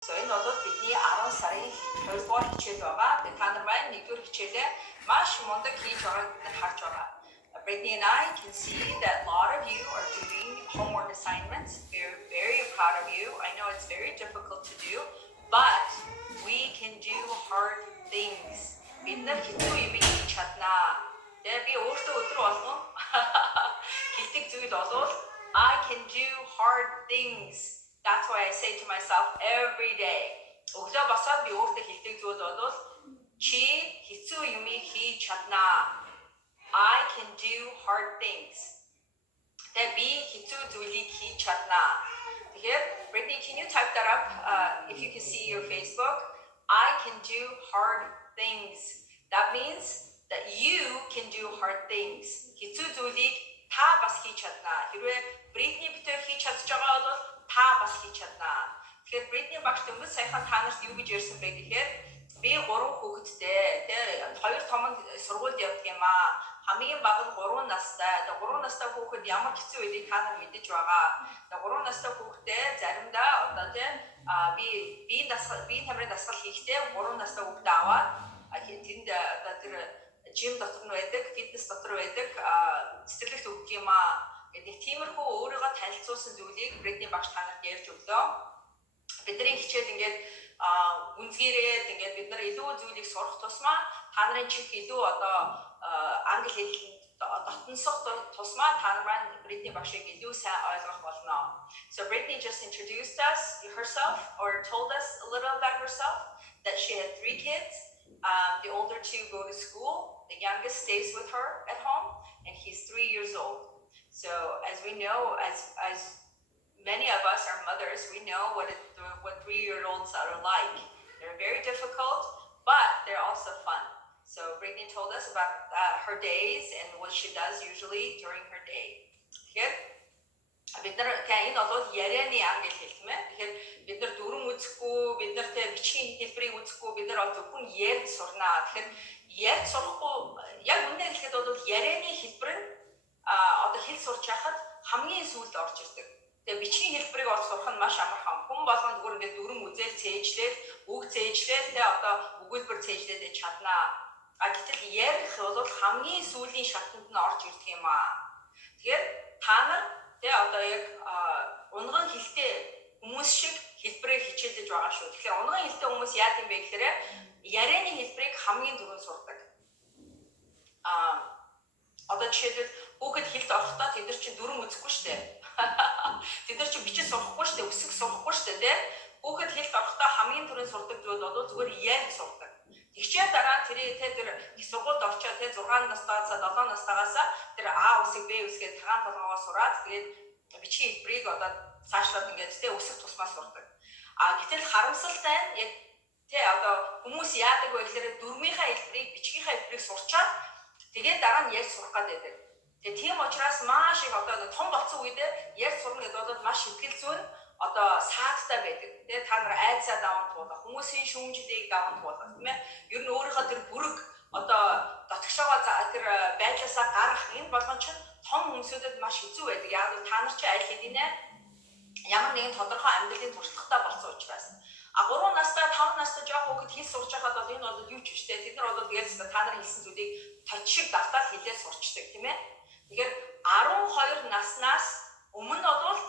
So энэ бол бидний 10 сарын 2-р хичээл байгаа. Тэгээ та нар маань 1-р хичээлээ маш мундаг хийж байгааг бид нар харж байгаа. Brittany and I can see that a lot of you are doing homework assignments. We're very proud of you. I know it's very difficult to do, but we can do hard things. Бид нар хэцүү юм хийж чаднаа. Тэгээ би өөртөө өдөр болгон хэлдэг зүйл бол I can do hard things. That's why I say to myself every day. Өглөө босоод би өөртөө хэлдэг зүйл бол чи хэцүү юмыг хийж чаднаа. I can do hard things. Тэгээ би хэцүү зүйлийг хийж чаднаа. Тэгэхээр Brittany, can you type that up if you can see your Facebook? I can do hard things. That means that you can do hard things. Хэцүү зүйлийг та бас хийж чаднаа. Хэрвээ Brittany битээр хийж чадж байгаа бол та бас хийж чаднаа. Тэгэхээр Brittany багш дөнгөж саяхан та нарт юу гэж ярьсан бэ гэхээр би 3 хүүхэдтэй тэгээ 2 том сургуульд явдаг юм аа. Хамгийн бага нь 3 настай. Тэгээ 3 настай хүүхэд ямар хэцүү үеийг та нар мэдэж байгаа. Тэгээ 3 настай хүүхдээ заримдаа одоо тийм би тамирын дасгал хийхдээ 3 настай хүүхдээ аваад тэнд одоо тэр жим дотор нь байдаг, фитнес дотор байдаг цэцэрлэгт өгдөг юм аа. Гэдэг тиймэрхүү өөрийгөө танилцуулсан зүйлийг Brittany багш та нарт ярьж өглөө. Бидний хичээл ингээд үнзгээрээд ингээд бид нар илүү зүйлийг сурах тусмаа та нарын чих илүү одоо англи хэлэнд дотносох тусмаа та нар маань Brittany багшийг илүү сайн ойлгох болно. So Brittany just introduced us herself or told us a little about herself that she had 3 kids. The older 2 go to school. The youngest stays with her at home and he's 3 years old. So as we know, as many of us are mothers, we know what 3-year-olds are like. They're very difficult, but they're also fun. So Brittany told us about her days and what she does usually during her day. Тэгэхээр бид нар энэ бол ярианы англи хэлтмэ. Тэгэхээр бид нар дүрм үзэхгүй, бид нартэй бичгийн хэлбэрийг үзэхгүй, бид нар зөвхөн ярьж сурнаа. Тэгэхээр ярьж сурахгүй яг үнээр хэлэхэд бол ярианы хэлбэр нь одоо хэл сурч яхад хамгийн сүүлд орж ирдэг. Тэгээ бичгийн хэлбэрийг сурах нь маш амархан. Хүн болгонд зүгээр ингээд дүрм үзэл цээжлээд, үг цээжлээд тэгээ одоо өгүүлбэр цээжлээд чаднаа. Гэтэл ярих бол хамгийн сүүлийн шатанд нь орж ирдэг юм аа. Тэгэхээр та нар тэгээ одоо яг унган хэлтэй хүмүүс шиг хэлбэрээр хичээлж байгаа шүү. Тэгэхээр унган хэлтэй хүмүүс яа гэм бэ гэхээр ярианы хэлбэрийг хамгийн түрүүнд сурдаг. Одоо жишээлбэл хүүхэд хэлд орохдоо тэд нар чинь дүрм үзэхгүй шүү дээ. Тэд нар чинь бичиж сурахгүй шүү дээ, өсөх сурахгүй шүү дээ. Хүүхэд хэлд орохдоо хамгийн түрүүнд сурдаг зүйл бол зүгээр ярьж сурдаг. Тэгчээ дараа тэр сургуульд орчоо 6 настайгаас 7 настайгаас тэр А үсэг Б үсгээ тагаан толгоогоо сураад тэгээд бичгийн хэлбэрийг одоо цаашлаад ингээд өсөх тусмаа сурдаг. Гэтэл харамсалтай нь яг одоо хүмүүс яадаг вэ гэхээр дүрмийнхаа хэлбэрийг бичгийнхаа хэлбэрийг сурчаад тэгээд дараа нь ярьж сурах гэдэг. Тэгээ тийм учраас маш их одоо том болсон үедээ ярьж сурна гэдэг бол маш ихтгэл зүйн одоо саадтай байдаг. Тэгээ та нар айцаа даван туулах, хүмүүсийн шүүмжлийг даван туулах тийм ээ. Ер нь өөрийнхөө тэр бүрэг одоо дотгошоогоо тэр байдлаасаа гарах энэ болгон ч том хүмүүсүүдэд маш хэцүү байдаг. Яг нь та нар чи аль хэдийнэ ямар нэгэн тодорхой амьдралын туршлагатай болсон учраас 3 настай 5 настай жоох хүүхэд хэл сурч байхад бол энэ бол юу ч биш те. Тэд нар бол тэгээд та нарын хэлсэн зүйлийг тод шиг давтаад хэлээд сурчдаг тийм ээ. Тэгэхээр 12 наснаас өмнө бол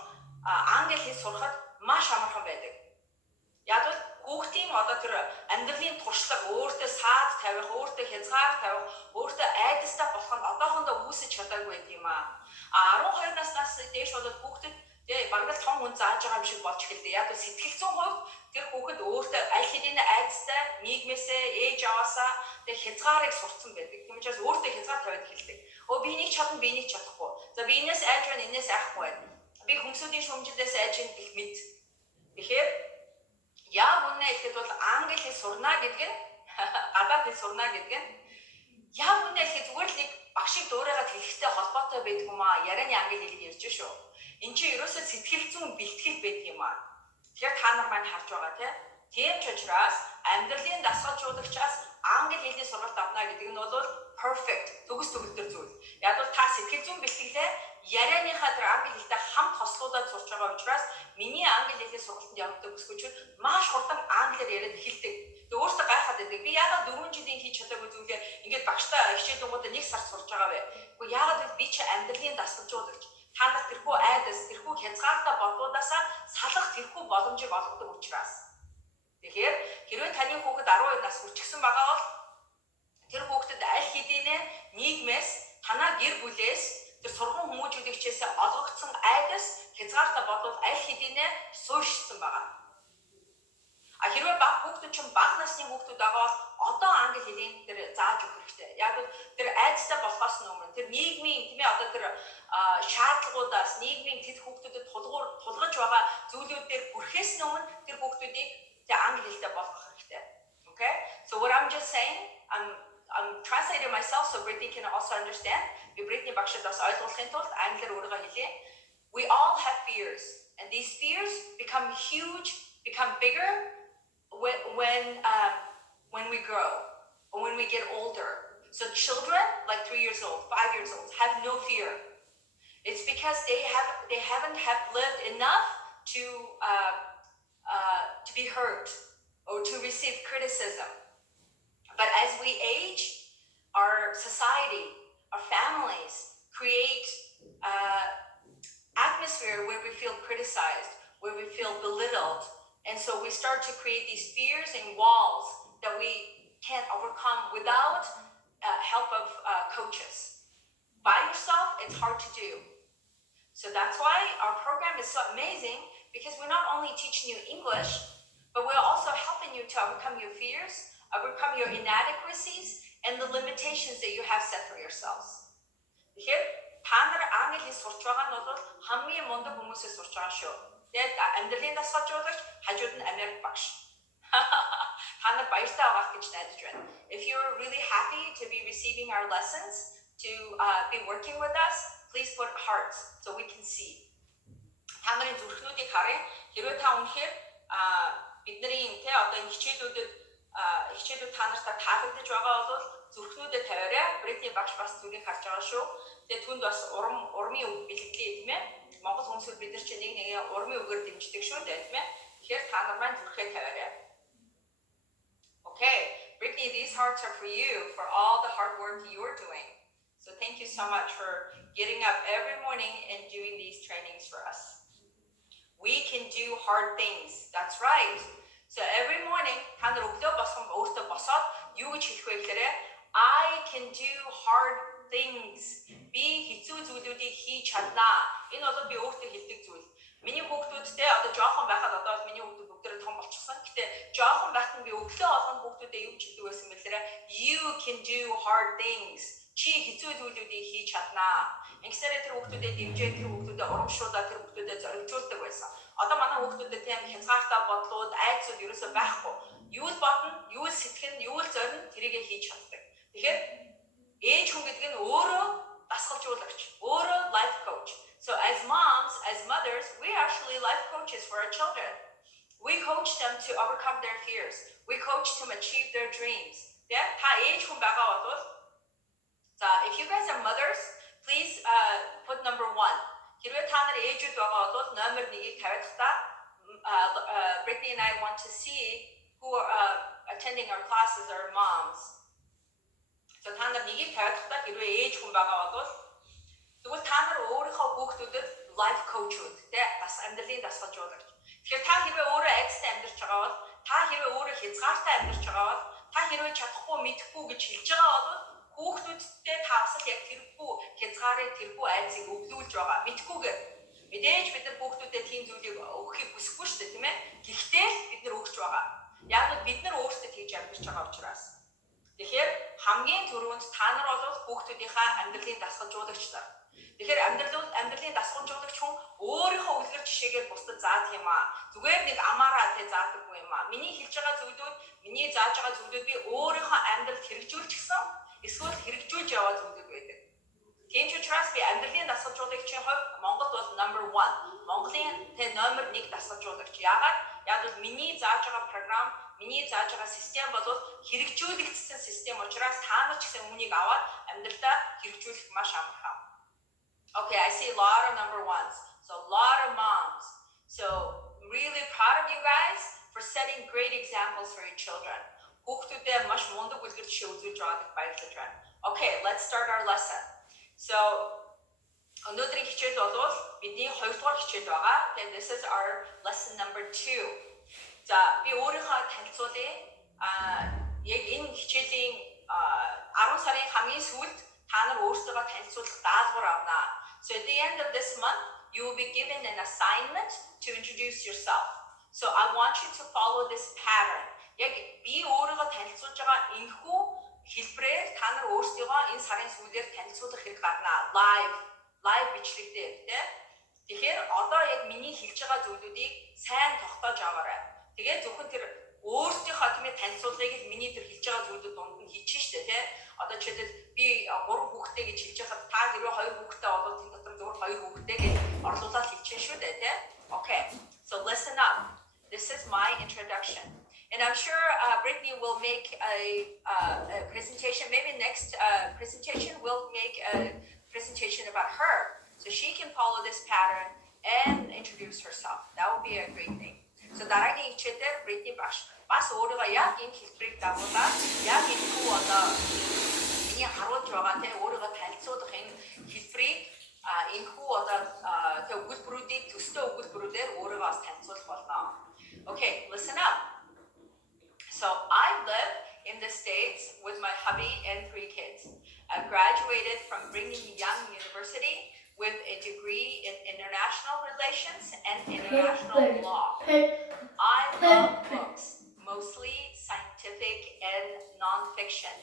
англи хэл сурахад маш амархан байдаг. Яг л хүүхдийн одоо тэр амьдралын туршлага өөртөө саад тавих, өөртөө хязгаар тавих, өөртөө айдастай болох нь одоохондоо үүсэж чадаагүй байт юм аа. 12 наснаас дээш бол хүүхдэд тэгээ бараг л том хүн зааж байгаа юм шиг болж эхэлдэг. Яг л сэтгэл зүйн хувьд тэр хүүхэд өөртөө аль хэдийн айдастай нийгмээсээ ээж аваасаа тэг хязгаарыг сурцсан байдаг. Тийм учраас өөртөө хязгаар тавиад эхэлдэг. Би энийг чадна, би энийг чадахгүй. За би энэс айж байна, энэс айхгүй байна. Би хүмүүсийн шүүмжлэлээс айж ин гэх мэд. Тэгэхээр яг үнэ ихэд бол англи хэл сурнаа гэдэг нь гадаад хэл сурнаа гэдэг нь яг үнэ ихэд зүгээр л нэг багшиг дуурайгаад хэлэхтэй холбоотой байдаг юм аа. Ярианы англи хэлийг ярьж шүү. Энд чинь ерөөсөө сэтгэл зүйн бэлтгэл байдаг юм аа. Тэгэхээр та нар маань харж байгаа тийм ч учраас амьдралын дасгалжуулагчаас англи хэлний сургалт авна гэдэг нь бол perfect төгс төгөлдөр зүйл. Яг бол та сэтгэл зүйн бэлтгэлээ ярианыхаа тэр англи хэлтэй хамт хослуулаад сурч байгаа учраас миний англи хэлний сургалтанд явдаг бүсгүүчүүд маш хурдан англиар яриад эхэлдэг. Тэгээ өөртөө гайхаад байдаг. Би яагаад 4 жилийн хийж чадаагүй зүйлээ ингээд багштай хичээлдгуудаа 1 сар сурч байгаа вэ? Гэхдээ яагаад гэвэл би чи амьдралын дасгалжуулагч. Та нар тэрхүү айдас, тэрхүү хязгаартай бодлуудаасаа салах тэрхүү боломжийг олгодог учраас. Тэгэхээр хэрвээ таны хүүхэд 12 нас хүрчихсэн байгаа бол тэр хүүхдэд аль хэдийнэ нийгмээс, танаа гэр бүлээс, тэр сургууль хүмүүжүүдийн хичээсээ олгогдсон айдас, хязгаартай бодлол аль хэдийнэ суурьшсан байгаа. Хэрвээ баг хүүхдүүд чинь бага насны хүүхдүүд байгаа бол одоо англи хэлийг тэр зааж өгөх хэрэгтэй. Яг л тэр айдастай болохоос өмнө тэр нийгмийн тийм ээ одоо тэр шаардлагуудаас нийгмийн тэд хүүхдүүдэд тулгаж байгаа зүйлүүд дээр хүрэхээс өмнө тэр хүүхдүүдийг тэр англи хэлтэй болгох хэрэгтэй. Okay? So what I'm just saying, I'm translating myself so Brittany can also understand. Би Brittany багшд бас ойлгуулахын тулд англиар өөрийгөө хэлье. We all have fears and these fears become huge, become bigger when we grow or when we get older. So children like 3 years old, 5 years old have no fear. It's because they haven't lived enough to be hurt or to receive criticism. But as we age, our society, our families create atmosphere where we feel criticized, where we feel belittled. And so we start to create these fears and walls that we can't overcome without help of coaches. By yourself, it's hard to do. So that's why our program is so amazing, because we're not only teaching you English, but we're also helping you to overcome your fears, overcome your inadequacies, and the limitations that you have set for yourselves. Тэгэхээр та нар англи хэл сурч байгаа нь бол хамгийн мундаг хүмүүсээс сурч байгаа шүү. Тэгээд амьдралын дасгалжуулагч, хажууд нь Америк багш. Та нар баяртай байгаах гэж найдаж байна. If you're really happy to be receiving our lessons, to be working with us, please put hearts so we can see. Та нарын зүрхнүүдийг харъя. Хэрвээ та үнэхээр бидний одоо энэ хичээлүүд та нартаа таалагдж байгаа бол зүрхнүүдэд тавиарай. Brittany багш бас зүрхийг харж байгаа шүү. Тэгээд түнд бас урмын үг бэлгэлээ тийм ээ. Монгол хүмүүсүүд бид нар чинь нэг урмын үгээр дэмждэг шүү дээ тийм ээ. Тэгэхээр та нар маань зүрхээ тавиарай. Okay, Brittany, these hearts are for you, for all the hard work you're doing. So thank you so much for getting up every morning and doing these trainings for us. We can do hard things. That's right. So every morning, та нар өглөө босгон өөртөө босоод юу гэж хэлэх вэ гэхээр I can do hard things. Би хэцүү зүйлүүдийг хийж чаднаа. Энэ бол би өөртөө хэлдэг зүйл. Миний хүүхдүүдтэй одоо жоохон байхад одоо миний хүүхдүүд бүгдээ том болчихсон. Гэтэ жоохон байхад нь би өглөө болгон хүүхдүүдэд юу гэж хэлдэг байсан бэ гэхээр you can do hard things. Чи хэцүү зүйлүүдийг хийж чаднаа. Ингэсээрээ тэр хүүхдүүдэд дэмжээ, тэр хүүхдүүдэд урамшуулаад, тэр хүүхдүүдэд зоригжуулдаг байсан. Одоо манай хүүхдүүдэд тийм хязгаартай бодлууд, айдсууд ерөөсөө байхгүй. Юу л бодно, юу л сэтгэн, юу л зорино, тэрийгээ хийж чаддаг. Тэгэхээр ээж хүн гэдэг нь өөрөө дасгалжуулагч, өөрөө life coach. So as moms, as mothers, we are actually life coaches for our children. We coach them to overcome their fears. We coach them to achieve their dreams. Та ээж хүн байгаа бол if you guys are mothers, please put number 1. Хэрвээ та нар ээжүүд байгаа бол номер 1-ийг тавиадах. Brittany and I want to see who are attending our classes are moms. So та нар 1-ийг тавиадах хэрвээ ээж хүн байгаа бол тэгвэл та нар өөрийнхөө хүүхдүүдэд life coach-үүд бас амьдралын дасгалжуулагч. Тэгэхээр та хэрвээ өөрөө айдастай амьдарч байгаа бол, та хэрвээ өөрөө хязгаартай амьдарч байгаа бол, та хэрвээ чадахгүй мэдэхгүй гэж хэлж байгаа бол хүүхдүүдтэй тавсал яг тэрхүү хязгаарыг тэрхүү айдсыг өвлүүлж байгаа. Мэдхгүйгээр мэдээж бид нар хүүхдүүдэд тийм зүйлийг өгөхийг хүсэхгүй шүү дээ, тийм ээ. Гэхдээ бид нар өгч байгаа. Яг л бид нар өөрсдөө тэгж амьдарч байгаа учраас. Тэгэхээр хамгийн түрүүнд та нар бол хүүхдүүдийнхаа амьдралын дасгалжуулагчдаа. Тэгэхээр амьдралын дасгалжуулагч хүн өөрийнхөө үлгэр жишээгээр бусдад заадаг юм аа. Зүгээр нэг амаараа тэ заадаггүй юм аа. Миний хэлж байгаа зүйлүүд, миний зааж байгаа зүйлүүд би өөрийнхөө амьдралд хэрэгжүүлчихсэн. Эсвэл хэрэгжүүлж яваа зүйлүүд байдаг. Тийм ч учраас би амьдралын дасгалжуулагчийн хувьд Монгол бол number 1. Монголын номер 1 дасгалжуулагч. Яг бол миний зааж байгаа програм, миний зааж байгаа систем бол хэрэгжүүлэгдсэн систем учраас та нар ч гэсэн үүнийг аваад амьдралдаа хэрэгжүүлэх маш амархан. Okay, I see a lot of number 1s. So a lot of moms. So I'm really proud of you guys for setting great examples for your children. Хүүхдүүдээ маш мундаг үлгэр жишээ үзүүлж байгааг баярлаж байна. Okay, let's start our lesson. So өнөөдрийн хичээл бол бидний 2 дугаар хичээл байгаа. And this is our lesson number 2. За би өөрийнхөө танилцуулъя. Яг энэ хичээлийн 10 сарын хамгийн сүүлд та нар өөрсдөө танилцуулах даалгавар авнаа. So at the end of this month, you will be given an assignment to introduce yourself. So I want you to follow this pattern. Яг би өөрийгөө танилцуулж байгаа энэхүү хэлбэрээр та нар өөрсдөө энэ сарын сүүлээр танилцуулах хэрэг гарнаа. Live бичлэг дээр тийм. Тэгэхээр одоо яг миний хэлж байгаа зүйлүүдийг сайн тогтоож аваарай. Тэгээд зөвхөн тэр өөрсдийнхөө тэмээ танилцуулгыг л миний тэр хэлж байгаа зүйлүүд дунд нь хийчих штэ тийм. Одоо жишээлбэл би 3 хүүхэдтэй гэж хэлж байхад та хэрвээ 2 хүүхэдтэй болоод тэр дотор зөвхөн 2 хүүхэдтэй гэж орлуулаад хэлчихэн шүү дээ тийм. Okay. So listen up. This is my introduction. And I'm sure Brittany will make a presentation. Maybe next presentation we'll make a presentation about her. So she can follow this pattern and introduce herself. That would be a great thing. So дараагийн хичээлээр Brittany бас өөрийгөө яг энэ хэлбэрийг дагуулаад яг энэ хүү одоо миний харуулж байгаа те өөрийгөө танилцуулах энэ хэлбэрийг энэ хүү одоо тэг өгүүлбэрүүдийг төстэй өгүүлбэрүүдээр өөрийгөө бас танилцуулах болно. Okay, listen up. So I live in the States with my hubby and 3 kids. I graduated from Brigham Young University with a degree in international relations and international law. I love books, mostly scientific and nonfiction.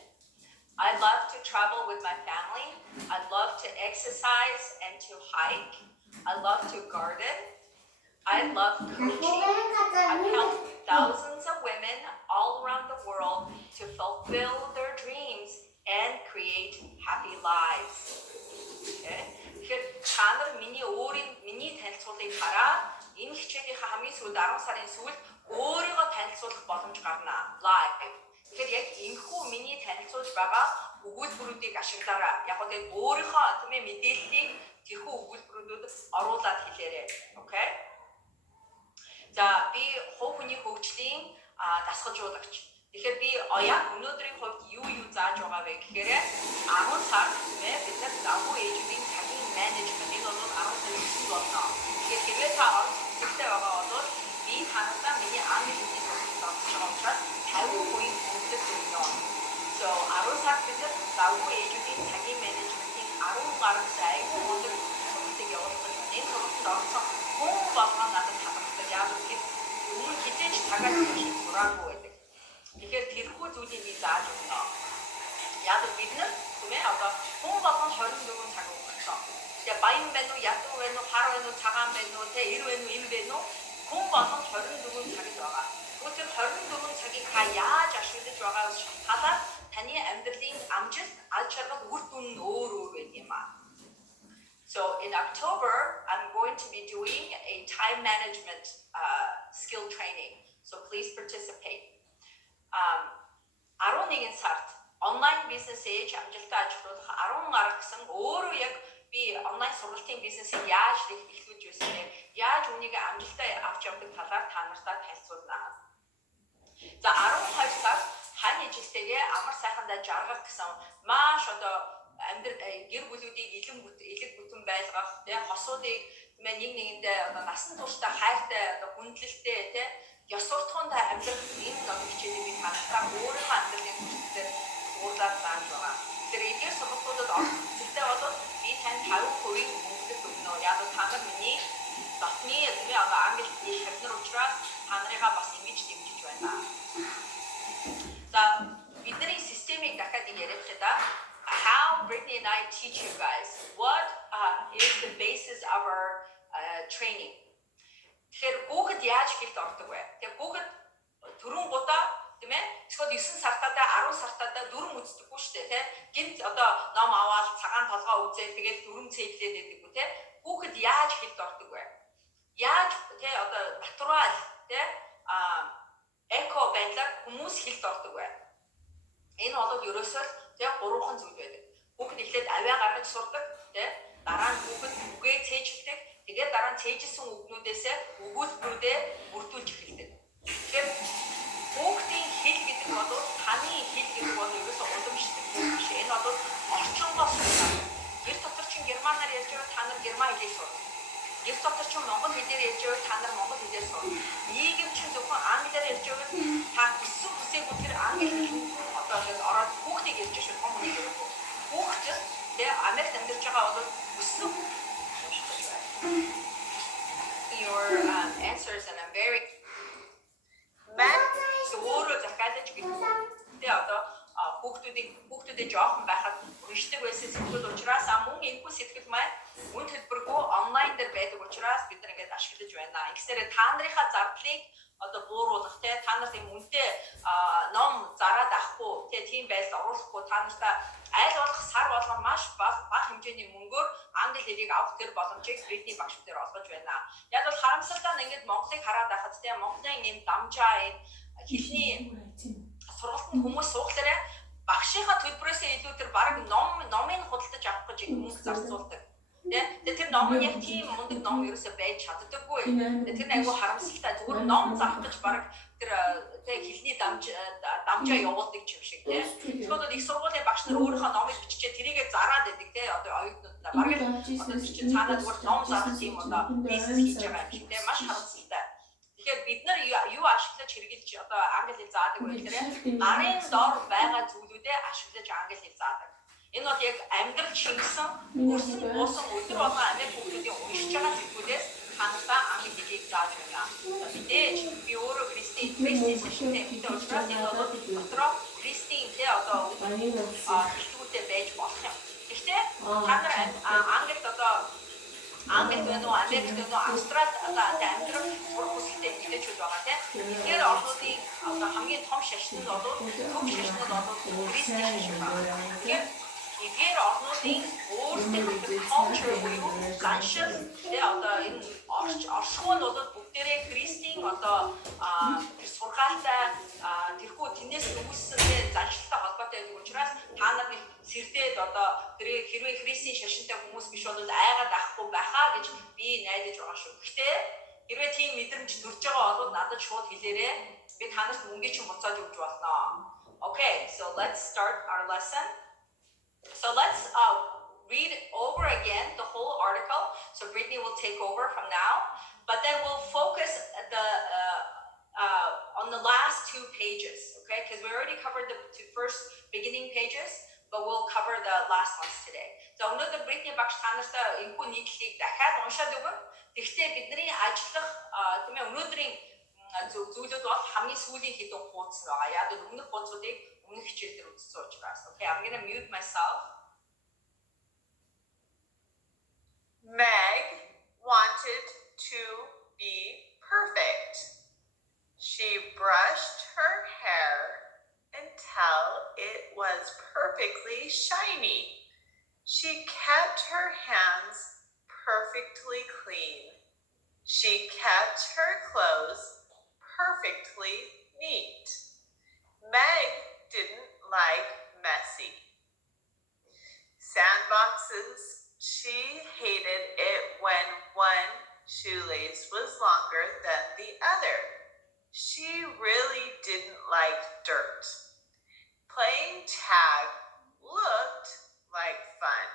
I love to travel with my family. I love to exercise and to hike. I love to garden. I love coaching. I've helped thousands of women all around the world to fulfill their dreams and create happy lives. Okay? Тэгэхээр та нар миний танилцуулгыг хараад энэ хичээлийнхаа хамгийн сүүлд 10 сарын сүүлд өөрийгөө танилцуулах боломж гарна. Live. Тэгэхээр яг энэхүү миний танилцуулж байгаа өгүүлбэрүүдийг ашиглаарай. Яг нь өөрийнхөө тэмээ мэдээллийг тэрхүү өгүүлбэрүүдэд оруулаад хэлээрэй. Okay? За би хувь хүний хөгжлийн дасгалжуулагч. Тэгэхээр би яг өнөөдрийн хувьд юу зааж байгаа вэ гэхээр 10 сар бид нар агуу ээжүүдийн цагийн менежмент энэ бол 10 сарын өсөлт болно. Тэгэхээр хэрвээ та орон зайтай байгаа бол би танаас миний англи хэлний сургалтад орж байгаа учраас 50% хөгжөлт өгнө. So 10 сар бид нар агуу ээжүүдийн цагийн менежментийн 10 гаруй сая өндөр сургалтыг явуулах гэж байна. Энэ сургалтад орсон хүн болгоо надад талархдаг. Яг үгүй өмнө хизээч цагаар хийж сураагүй байдаг. Тэгэхээр тэрхүү зүйлийг би зааж өгнө. Яг бид нар түмээ одоо хүн болгон 24 цаг өгсөн. Тэгээ баян байна уу, ядуу байна уу, хар байна уу, цагаан байна уу, тэ эр байна уу, им байна уу? Хүн болгон 24 цаг байгаа. Тэгвэл тэр 24 цагийг та яаж ашиглаж байгаагаас шалтгаалаад таны амьдралын амжилт, аль шаргал үр дүн нь өөр байдаг юм аа. So in October, I'm going to be doing a time management skill training. So please participate. 11 сард онлайн бизнесээ амжилттай ажиглуулах 10 гаруй гэсэн өөрөө яг би онлайн сургалтын бизнесийг яаж эхлүүлж байсан бэ? Яаж үүнийг амжилттай авч явдаг талаар та нартай танилцуулна. За 12 сард хань ижилтэйгээ амар сайхандаа жаргах гэсэн маш одоо гэр бүлүүдийг элэг бүтэн байлгах, хосуудыг нэг нэгэндээ одоо насан туршдаа хайртай, одоо хүндлэлтэй, ёс суртахуундаа амьдрах энэ хичээлийг би танахтаа өөрийнхөө амьдралын хүчлээр уурлаад зааж байгаа. Тэр эдгээр сургалтуудад орох хэрэгтэй бол би танд 50% мөнгөлт өгнө. Яг та нар миний дотны одоо англи хэлний хавнар учраас та нарыгаа бас ингэж дэмжиж байна. За бидний системийг дахиад яриад байгаа. How Brittany and I teach you guys. What is the basis of our training? Тэгэхээр хүүхэд яаж хэлд ордог вэ? Тэгэхээр хүүхэд төрөн гудаа тийм ээ? Эсвэл 9 сартаа 10 сартаа дүрм үздэггүй шүү дээ, тий. Гинт одоо ном аваад цагаан толгоо үзээ тэгээд дүрм цэглээд байдаггүй, тий. Хүүхэд яаж хэлд ордог вэ? Яаж тий одоо натурал тий эко байдлаар хүмүүс хэлд ордог вэ? Энэ бол ерөөсөө тий гурван зүйл байдаг. Хүүхэд эхлээд авиа гаргаж сурдаг, тий. Дараа нь хүүхэд үгээ цээжилдэг. Тэгээд дараа нь цээжилсэн үгнүүдээсээ өгүүлбэрүүдээ бүрдүүлж эхэлдэг. Тэгэхээр хүүхдийн хэл гэдэг бол таны хэл гэдэг бол ерөөсөө уламжлалт биш. Энэ бол орчингоос сурдаг. Гэр дотор чинь германаар ярьж байгаа та нар герман хэлийг сурдаг. Гэр дотор чинь монгол хэлээр ярьж байгаа та нар монгол хэлээр сурдаг. Нийгэм чинь зөвхөн англиар ярьж байгаа та хүссэн хүсээгүй тэр англи хэл одоо ороод хүүхдийг ярьж шүү том хүний гэр. Хүүхд тэгээ Америкт амьдарч байгаа бол хүссэн your answers and I'm very өөрөө захиалж гэдэг. Тэгээ одоо хүүхдүүдээ жоохон байхад уншдаг байсан сэтгэл учраас мөн энэхүү сэтгэл маань үн төлбөргүй онлайн дээр байдаг учраас бид нар ингээд ашиглаж байна. Ингэсээр та нарын зардлыг одоо бууруулах те та нарт юм үнэтэй ном зараад авахгүй те тийм байдал оруулахгүй та нартаа айл болох сар болгон маш бага хэмжээний мөнгөөр англи хэлийг авах тэр боломжийг Бритни багш дээр олгож байна. Яг бол харамсалтай нь ингээд Монголыг хараад байхад те Монголын энэ дамжаа энэ хэлний сургалтанд хүмүүс сууглаараа багшийнхаа төлбөрөөсөө илүү тэр баг номыг худалдаж авах гэж хүмүүс зарцуулдаг. Тэгээ тэр ном нь яг тийм мундаг ном ерөөсөй байж чаддаггүй. Тэр нь айгүй харамсалтай. Зүгээр ном зарах гэж баг тэр хэлний дамжаа явуулдаг юм шиг тийм. Тэгэхээр их сургуулийн багш нар өөрийнхөө номыг биччихээ тэрийгээ зараад байдаг тийм. Одоо оюутнуудаа баг одоо бичиж цаанаа зүгээр ном зарах юм одоо бизнес хийж байгаа юм шиг тийм. Маш харамсалтай. Тэгэхээр бид нар юу ашиглаж хэрэгжилж одоо англи хэл заадаг вэ гэхээр нарын дор байгаа зүйлүүдээ ашиглаж англи хэл заадаг. Энэ бол яг амьдрал шингэсэн, өрсөн буусан өдөр болгон Америк хүмүүсийн уншиж байгаа зүйлүүдээс хангалттай англи хэлийг зааж байна. Мэдээж би өөрөө Кристийн шишинтэй эмэгтэй учраас энэ бол дотроо Кристийн тэ одоо хэлтгүүтэй байж болох юм. Гэхдээ та нар англид одоо Англи байна уу, Америк байна уу, Австрали одоо амьдрал уран хүсэлтэй эмэгтэйчүүд байгаа тийм. Тэгэхээр орнуудын одоо хамгийн том шашин нь бол төв шашин нь бол Кристийн шашин байна. Тэгэхээр эдгээр орнуудын өөрсдийн culture буюу заншил тэгээ одоо энэ оршихуй нь бол бүгдээрээ Кристийн одоо тэр сургаалтай тэрхүү тэнэс өгүүлсэн заншилтай холбоотой байдаг учраас та нар нэг сэрдээд одоо хэрвээ Кристийн шашинтай хүмүүс биш бол айгаад авахгүй байхаа гэж би найдаж байгаа шүү. Гэхдээ хэрвээ тийм мэдрэмж төрж байгаа бол надад шууд хэлээрэй. Би танарт мөнгө чинь буцааж өгч болно. Okay, so let's start our lesson. So let's read over again the whole article. So Brittany will take over from now, but then we'll focus on the last two pages, okay? Because we already covered the two first beginning pages, but we'll cover the last ones today. So өнөөдөр Brittany багш танартай энэхүү нийтлэлийг дахиад уншаад өгнө. Тэгэхдээ бидний ажиллах өнөөдрийн зүйлүүд бол хамгийн сүүлийн хэдэн хуудас байгаа. Яг л өмнөх хуудсуудыг өмнөх хичээл дээр үзсэн учраас. Okay, I'm going to mute myself. Meg wanted to be perfect. She brushed her hair until it was perfectly shiny. She kept her hands perfectly clean. She kept her clothes perfectly neat. Meg didn't like messy sandboxes. She hated it when one shoelace was longer than the other. She really didn't like dirt. Playing tag looked like fun,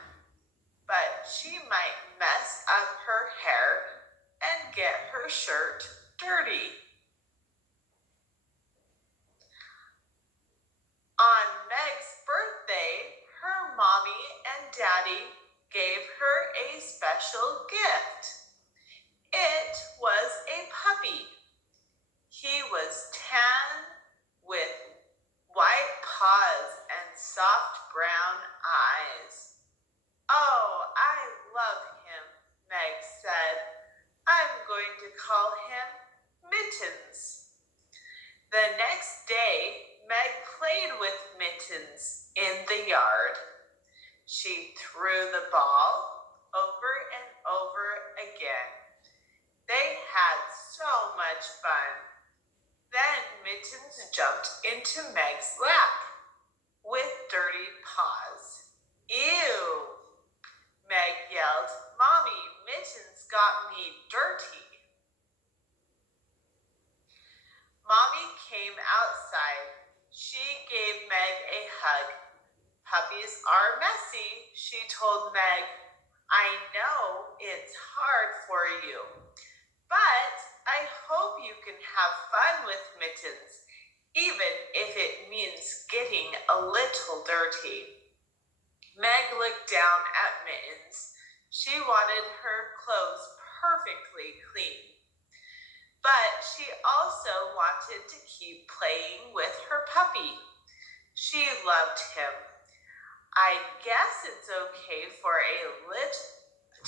but she might mess up her hair and get her shirt dirty. On Meg's birthday, her mommy and daddy gave her a special gift. It was a puppy. He was tan with white paws and soft brown eyes. Oh, I love him, Meg said. I'm going to call him Mittens. The next day, Meg played played with Mittens in the yard. She threw the ball over and over again. They had so much fun. Then Mittens jumped into Meg's lap with dirty paws. Ew! Meg yelled, "Mommy, Mittens got me dirty." Mommy came outside. She gave Meg a hug. "Puppies are messy," she told Meg. "I know it's hard for you, but I hope you can have fun with Mittens, even if it means getting a little dirty." Meg looked down at Mittens. She wanted her clothes perfectly clean, but she also wanted to keep playing with her puppy. She loved him. "I guess it's okay for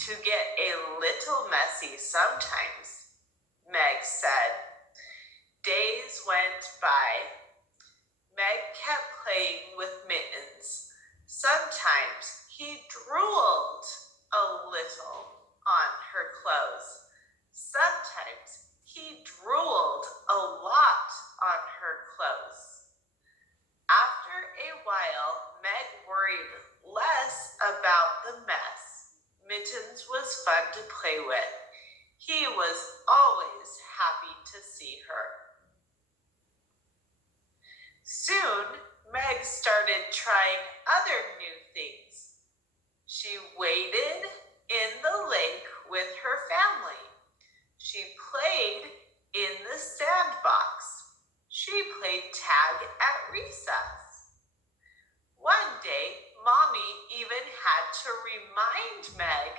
to get a little messy sometimes," Meg said. Days went by. Meg kept playing with Mittens. Sometimes he drooled a little on her clothes. Sometimes he drooled a lot on her clothes. After a while, Meg worried less about the mess. Mittens was fun to play with. He was always happy to see her. Soon, Meg started trying other new things. She waded in the lake with her family. She played in the sandbox. She played tag at recess. One day, Mommy even had to remind Meg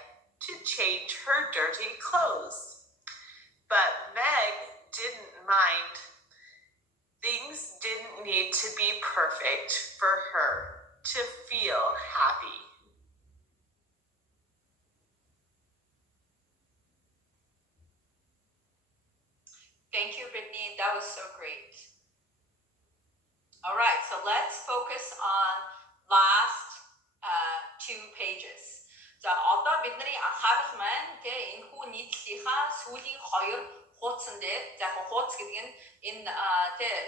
to change her dirty clothes. But Meg didn't mind. Things didn't need to be perfect for her to feel happy. Thank you, Brittany. That was so great. All right, so let's focus on last 2 pages. За одоо бидний анхаарал маань энэхүү нийтлэлийнхаа сүүлийн 2 хуудсан дээр за хуудас гэдэг нь энэ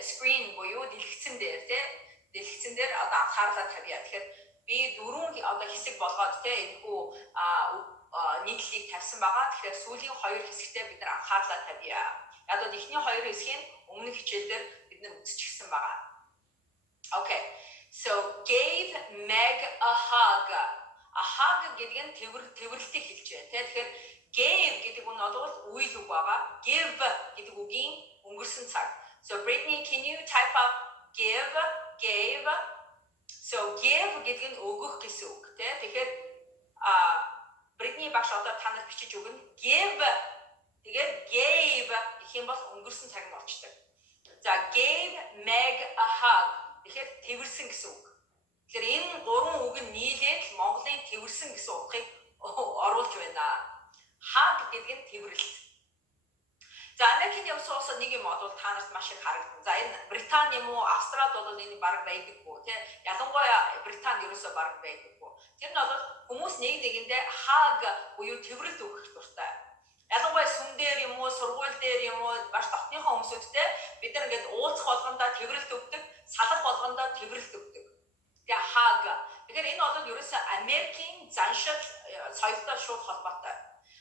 screen буюу дэлгэцэн дээр одоо анхаарлаа тавья. Тэгэхээр би 4 одоо хэсэг болгоод энэхүү нийтлэлийг тавьсан байгаа. Тэгэхээр сүүлийн 2 хэсэгтээ бид нар анхаарлаа тавья. Яг л эхний 2 хэсгийг өмнөх хичээлээр бид нар үзчихсэн байгаа. Okay, so gave Meg a hug. A hug гэдэг нь тэрвэрлэлийг хэлж байна. Тэгэхээр gave гэдэг нь бол үйл үг байгаа. Give гэдэг үгийн өнгөрсөн цаг. So Brittany, can you type up give, gave? So give гэдэг нь өгөх гэсэн үг. Тэгэхээр Brittany багш одоо танад бичиж өгнө. Give тэгээд gave гэх юм бол өнгөрсөн цаг нь болчтой. За gave Meg a hug. Тэгэхээр тэрвэрсэн гэсэн үг. Тэгэхээр энэ 3 үг нь нийлээд Монголын тэрвэрсэн гэсэн утгыг оруулж байна. Hug гэдэг нь тэрвэрлэлт. За Америкийн явсан улсад нэг юм бол та нарт маш их харагдана. За энэ Британи юм уу, Австралид бол энэ баг байдаггүй тий. Ялангуяа Британд ерөөсөө баг байдаггүй. Тэр нь бол хүмүүс нэгэндээ hug буюу тэрвэрлэлт өгөх дуртай. Ялангуяа сүм дээр юм уу, сургууль дээр юм уу, маш дотныхоо хүмүүстэй бид нар ингээд уулзах болгондоо тэрвэрлэлт өгдөг, салах болгондоо тэрвэрлэлт өгдөг. Тэгээ hug. Тэгэхээр энэ бол ерөөсөө Америкийн заншил соёлтой шууд холбоотой.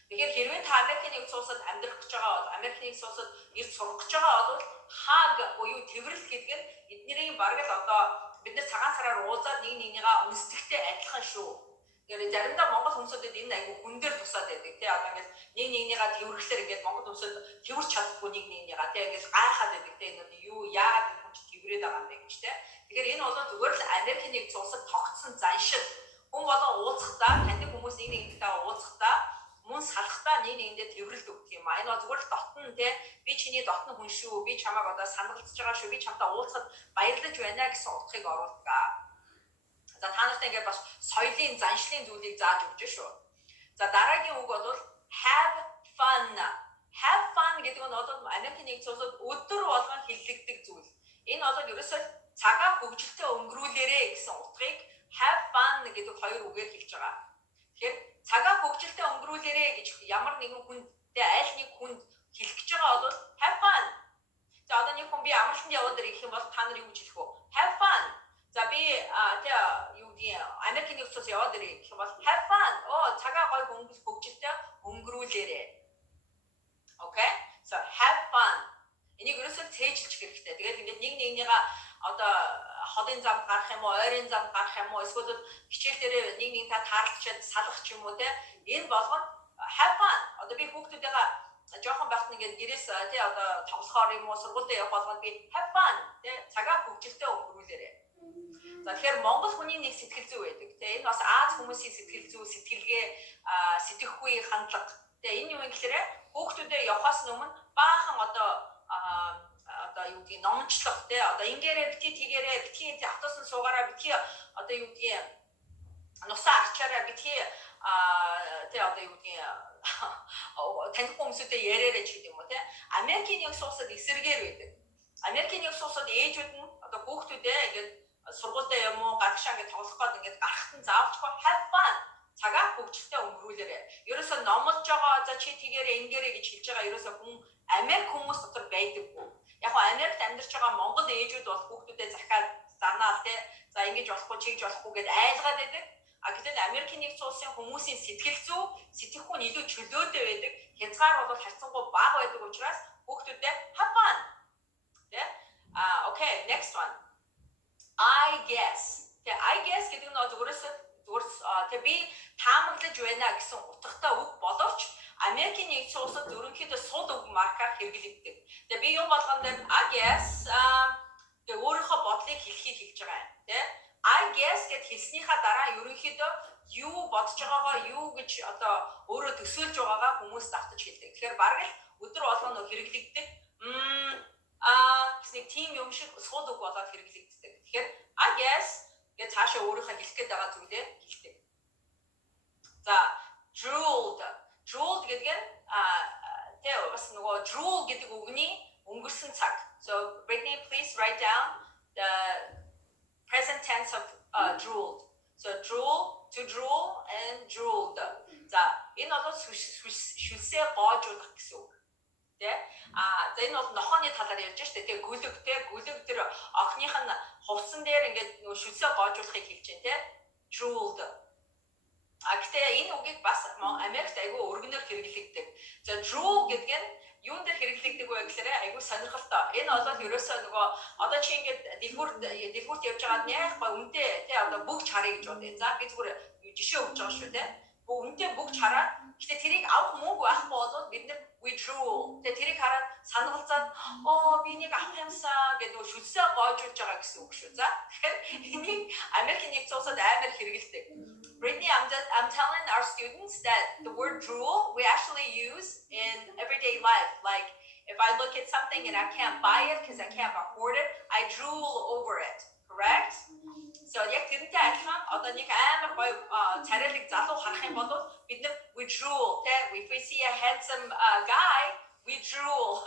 Тэгэхээр хэрвээ та Америкийн нэгдсэн улсад амьдрах гэж байгаа бол Америкийн нэгдсэн улсад ирж сурах гэж байгаа бол hug буюу тэрвэрлэлт гэдэг нь эднэрийн бараг л одоо бид нар цагаан сараар уулзаад нэгнийгаа үнсдэгтэй адилхан шүү. Тэгэхээр заримдаа Монгол хүмүүсүүдэд энэ айгүй хүн дээр тусаад байдаг тий. Одоо ингээд нэгнийгаа тэрвэрлэхээр ингээд Монгол хүмүүсд тэрвэрч чадахгүй нэгнийгаа тий. Ингээд гайхаад байдаг тий. Энэ юу яагаад энэ хүн тэрврээд байгаа юм бэ гэж тий. Тэгэхээр энэ бол зүгээр л Америкийн нэгдсэн улсад тогтсон заншил. Хүн болон уулзахдаа таньдаг хүмүүс нэгнийгээ уулзахдаа мөн салахдаа нэгэндээ тэрвэрлэлт өгдөг юм аа. Энэ бол зүгээр л дотн тий. Би чиний дотн хүн шүү. Би чамайг одоо саналцж байгаа шүү. Би чамтай уулзахад баярлаж байна гэсэн утгыг оруулдаг. За та нарт ингээд бас соёлын заншлын зүйлийг зааж өгч шүү. За дараагийн үг бол have fun. Have fun гэдэг нь бол Америкийн нэгдсэн улсад өдөр болгон хиллэгдэх зүйл. Энэ бол ерөөсөө цагаа хөгжилтэй өнгөрүүлээрэ гэсэн утгыг have fun гэдэг хоёр үгээр хэлж байгаа. Тэгэхээр цагаа хөгжилтэй өнгөрүүлээрэ гэж ямар нэгэн хүндтэй аль нэг хүнд хэлэх гэж байгаа бол have fun. За одоо нэг хүн би амралтанд яваад ирэх юм бол та нар юу гэж хэлэх вэ? Have fun. За би юу гэдэг Америкийн улсаас яваад ирэх гэх юм бол have fun. Цагаа гой хөгжилтэй өнгөрүүлээрэ. Okay? So have fun. Энийг ерөөсөө цээжилж хэрэгтэй. Тэгээд ингээд нэг нэгнийгаа одоо холын зам гарах юм уу, ойрын зам гарах юм уу, эсвэл хичээл дээр нэг нэг та таарлчаад салах ч юм уу те. Энэ болгоно have fun. Одоо би хүүхдүүдтэйгээ жоохон байхад ингээд гэрээс тий одоо тоглохоор юм уу, сургуультай явах болгоно би have fun тий цагаа хөгжилтэй өнгөрүүлээрэ. За тэгэхээр Монгол хүний нэг сэтгэл зүй байдаг. Тэ энэ бас Аз хүмүүсийн сэтгэл зүй, сэтгэлгээ, сэтгэхгүй хандлага. Тэ энэ юу юм гэхээр хүүхдүүдээ явахаас өмнө баахан одоо юу гэдэг номчлох тий одоо ингээрээ бити тэгээрээ бити автобусны суугаараа бити одоо юу гэдэг нусаа арчаараа бити тий одоо юу гэдэг танихгүй хүмүүстэй яриараа ч гэдэг юм уу тий Америкийн нэг суусад эсэргээр байдаг. Америкийн нэг суусад ээжүүд нь одоо хүүхдүүдээ ингээд сургуультай юм уу гадагшаа ингээд тоглох гээд ингээд гарахтан заавчгүй have fun цагаа хөгжилтэй өнгөрүүлээрэ. Ерөөсөө номлож байгаа за чи тэгээрээ ингээрээ гэж хэлж байгаа ерөөсөө хүн Америк хүмүүс дотор байдаггүй. Яг гоо Америкт амьдарч байгаа Монгол ээжүүд бол хүүхдүүдэд захиад занаал тий за ингэж болохгүй чигж болохгүй гэдээ айлгаад байдаг. А гэтэл Америкийн нэгдсэн улсын хүмүүсийн сэтгэл зүй сэтгэхгүй нь илүү чөлөөтэй байдаг. Хязгаар бол харьцангуй бага байдаг учраас хүүхдүүдэд have fun. Тэ? Okay, next one. I guess. Тэ I guess гэдэг нь зөвхөн тэ би таамаглаж байна гэсэн утгатай үг боловч Америкийн нэгдсэн улсад ерөнхийдөө сул үг маркаар хэрэглэгддэг. Тэгээ би юм болгон дээр I guess тэгээ өөрийнхөө бодлыг хэлхийг хэлж байгаа юм. Тэ I guess гэд хэлснийхаа дараа ерөнхийдөө юу бодож байгаагаа юу гэж одоо өөрөө төсөөлж байгаагаа хүмүүс давтаж хэлдэг. Тэгэхээр бараг л өдөр болгоно хэрэглэгддэг. Гэсний тим юм шиг сул үг болоод хэрэглэгддэг. Тэгэхээр I guess гэж цаашаа өөрийнхөө хэлэх гээд байгаа зүйлээ хэлдэг. За drooled гэдэг нь тэ бас нөгөө drool гэдэг үгний өнгөрсөн цаг. So Brittany, please write down the present tense of drooled. So drool, to drool and drooled. За энэ бол шүлсээ гоожуулах гэсэн үг. Тэ за энэ бол нохооны талаар ярьж штэ. Тэгээ гүлэг тэр охиных нь хувцсан дээр ингээд нөгөө шүлсээ гоожуулахыг хэлж байна те. Drooled. Гэхдээ энэ үгийг бас Америкт айгүй өргөнөөр хэрэглэгддэг. За drool гэдэг нь юун дээр хэрэглэгддэг вэ гэхээр айгүй сонирхолтой. Энэ бол ерөөсөө нөгөө одоо чи ингээд дэлгүүрт явж байгаад яг гоо үнтэй те одоо бүгж харъя гэж бодъё. За би зүгээр жишээ өгч байгаа шүү те. Үнтэй бүгж хараад гэхдээ тэрийг авах мууг байхгүй бол бид нэр withdraw. Тэгээ тэрийг хараад санагалзаад би нэг авах юмсаа гэдэг шүлсээ гоожуулж байгаа гэсэн үг шүү. За тэгэхээр энийг Америкийн нэгдсэн улсад амар хэрэгэлдэг. Brittany, I'm telling our students that the word drool we actually use in everyday life. Like if I look at something and I can't buy it because I can't afford it, I drool over it. Correct? So яг тэрнтэй адилхан одоо нэг амар гоё царайлаг залуу харах юм бол бид нар withdraw те if we see a handsome guy we drool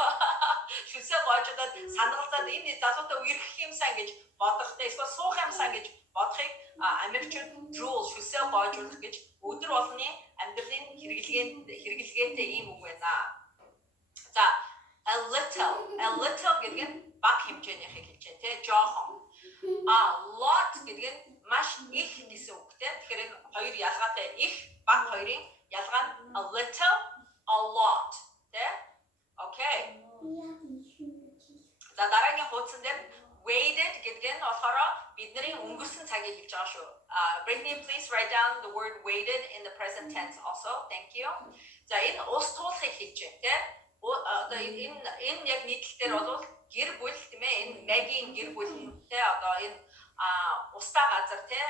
шүлсээ гоожодод санагалзаад энэ залуутай үерхэх юмсан гэж бодох те эсвэл суух юмсан гэж бодохыг Америкчууд drool шүлсээ гоожуулах гэж өдөр болгоны амьдралын хэрэглэгэнтэй ийм үг байна. За a little гэдэг нь баг хэмжээнийхийг хэлж байна те жоохон. Lot гэдэг нь маш их гэсэн үгтэй. Тэгэхээр энэ хоёр ялгаатай их баг хоёрын ялгаа нь a little, a lot. Тэ? Okay. За дараагийн хуудсан дээр waited гэдэг нь болохоор бидний өнгөрсөн цагийг хэлж байгаа шүү. Brittany, please write down the word waited in the present tense also. Thank you. За энэ ус туулахыг хэлж байна, тэ? Одоо энэ яг нийтлэлээр бол гэр бүл тийм ээ энэ магийн гэр бүлтэй одоо энэ устаа газар те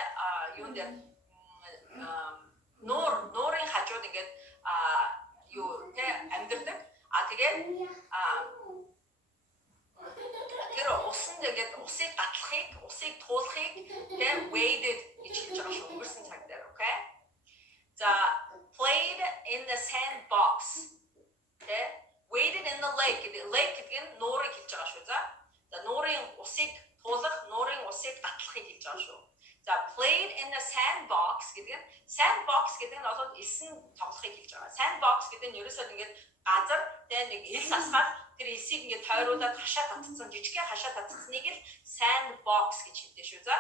юун дээр нуурын хажууд ингээд юу те амьдэрдэг тэгээд тэр усанд ингээд усыг гатлахыг усыг туулахыг те waited гэж хэлж байгаа шүү өнгөрсөн цаг дээр okay за played in the sandbox те waited in the lake гэдэг нь нуурыг хэлж байгаа шүү за нуурын усыг туулах нуурын таслахыг хэлж байгаа шүү. За played in the sandbox гэдэг нь sandbox гэдэг нь бол элсэн тоглохыг хэлж байгаа. Sandbox гэдэг нь ерөөсөө ингээд газар тэгээ нэг элс асгаад тэр элсийг ингээд тойруулаад хашаа татсан жижигхэн хашаа татсныг л sandbox гэж хэлдэг шүү. За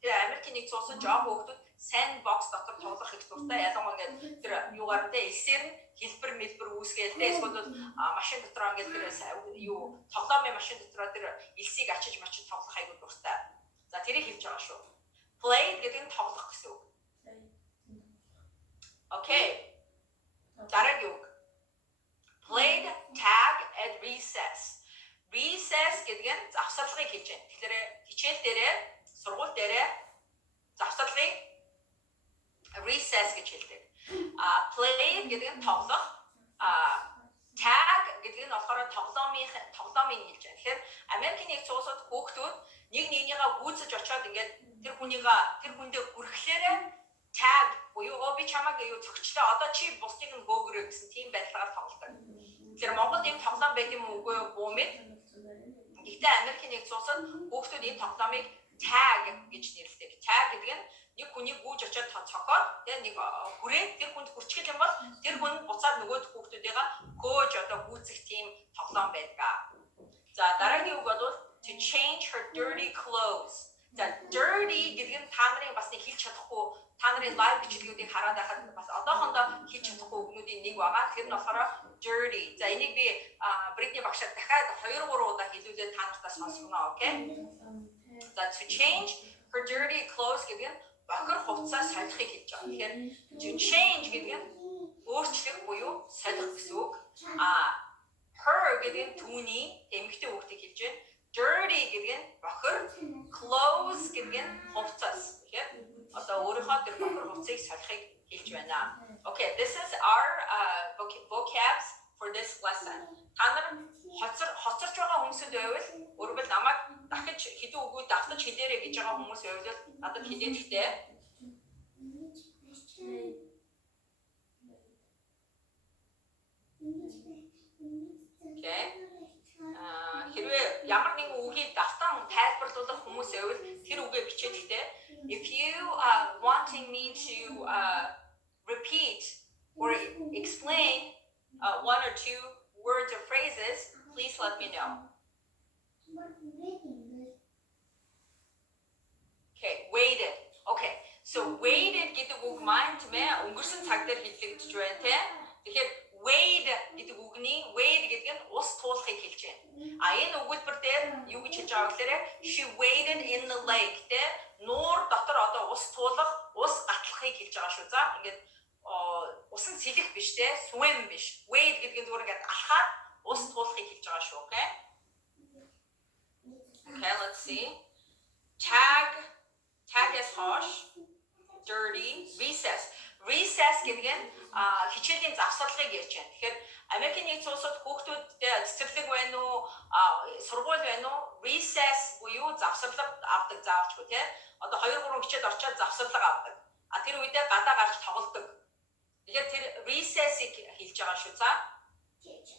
тэгээ Америкийн нэгдсэн улсын жоох хүүхдүүд sandbox дотор тоглох их дуртай. Ялангуяа ингээд тэр юугаар тэ элсээр нь хэлбэр мэлбэр үүсгээл тэ эсвэл бол машин дотроо ингээд тэр юу тоглоомын машин дотроо тэр элсийг ачиж мачиж тоглох айгуу дуртай. За тэрийг хэлж байгаа шүү. Played гэдэг нь тоглох гэсэн үг. Окей. Дараагийн үг. Played tag at recess. Recess гэдэг нь завсарлагыг хэлж байна. Тэгэхээр хичээл дээрээ, сургууль дээрээ завсарлагыг recess гэж хэлдэг. Played гэдэг нь тоглох. Tag гэдэг нь болохоор тоглоомыг хэлж байна. Тэгэхээр Америкийн нэгдсэн улсад хүүхдүүд нэг нэгнийгаа гүйцэж очиод ингээд тэр хүндээ хүрхлээрээ tag буюу би чамайг юу зөгчлээ одоо чи бусдыг нь хөөгөрөө гэсэн тийм байдлаар тоглодог. Тэгэхээр Монголд ийм тоглоом байт юм уугүй буу мэд. Гэхдээ Америкийн нэгдсэн улсад хүүхдүүд ийм тоглоомыг tag гэж нэрлэдэг. Tag гэдэг нь нэг хүний гүйж очиод цохоод тэгээ нэг хүрээ тэр хүнд хүрчгэл юм бол тэр хүн буцаад нөгөө хүүхдүүдийг хөөж одоо гүйцэх тийм тоглоом байдаг. За дараагийн үг бол to change her dirty clothes. За dirty гэдэг нь та нарын бас нэг хэлж чадахгүй та нарын live бичлэгүүдийг хараад байхад бас одоохондоо хэлж чадахгүй үгнүүдийн нэг байгаа. Тэр нь болохоор dirty. За энийг би Бритни багшаад дахиад 2-3 удаа хэлүүлээд та нартаа сонсгоно, окей? За to change her dirty clothes гэдэг нь бохир хувцас солихыг хэлж байгаа. Тэгэхээр to change гэдэг нь өөрчлөх буюу солих гэсэн үг. Her гэдэг нь түүний эмэгтэй хүүхдийг хэлж байна. Dirty гэдэг нь бохир, clothes гэдэг нь хувцас. Тэгэхээр одоо өөрийнхөө тэр бохир хувцсыг солихыг хэлж байна. Okay, this is our vocabs for this lesson. Та нар хоцорч байгаа хүмүүсд байвал өөрөөр намайг дахиж хэдэн үгүүд давтаж хэлээрэй гэж байгаа хүмүүс байвал надад хэлээд ихтэй. Okay. Хэрвээ ямар нэгэн үгийг давтан тайлбарлуулах хүмүүс байвал тэр үгээ бичээд ихтэй. If you wanting me to repeat or explain one or two words or phrases, please let me know. Okay, waited. Okay, so waited гэдэг үг маань тийм ээ өнгөрсөн цаг дээр хэллэгдэж байна те. Тэгэхээр wait гэдэг үгний wait гэдэг нь ус туулахыг хэлж байна. Энэ өгүүлбэр дээр юу гэж хэлж байгаа гэхээр she waited in the lake те. Нуур дотор одоо ус туулах, ус гатлахыг хэлж байгаа шүү. За ингээд усан сэлэх биш те, swim биш. Wade гэдэг нь зүгээр ингээд алхаад ус туулахыг хэлж байгаа шүү, okay? Okay, let's see. Tag-ээс хойш, dirty, recess. Recess гэдэг нь хичээлийн завсарлагыг ярьж байна. Тэгэхээр Америкийн нэгдсэн улсад хүүхдүүдтэй цэцэрлэг байна уу, сургууль байна уу, recess буюу завсарлага авдаг заавчгүй тийм. Одоо 2-3 хичээл орчоод завсарлага авдаг. Тэр үедээ гадаа гарч тоглодог. Тэгэхээр тэр recess-ийг хэлж байгаа шүү цаа.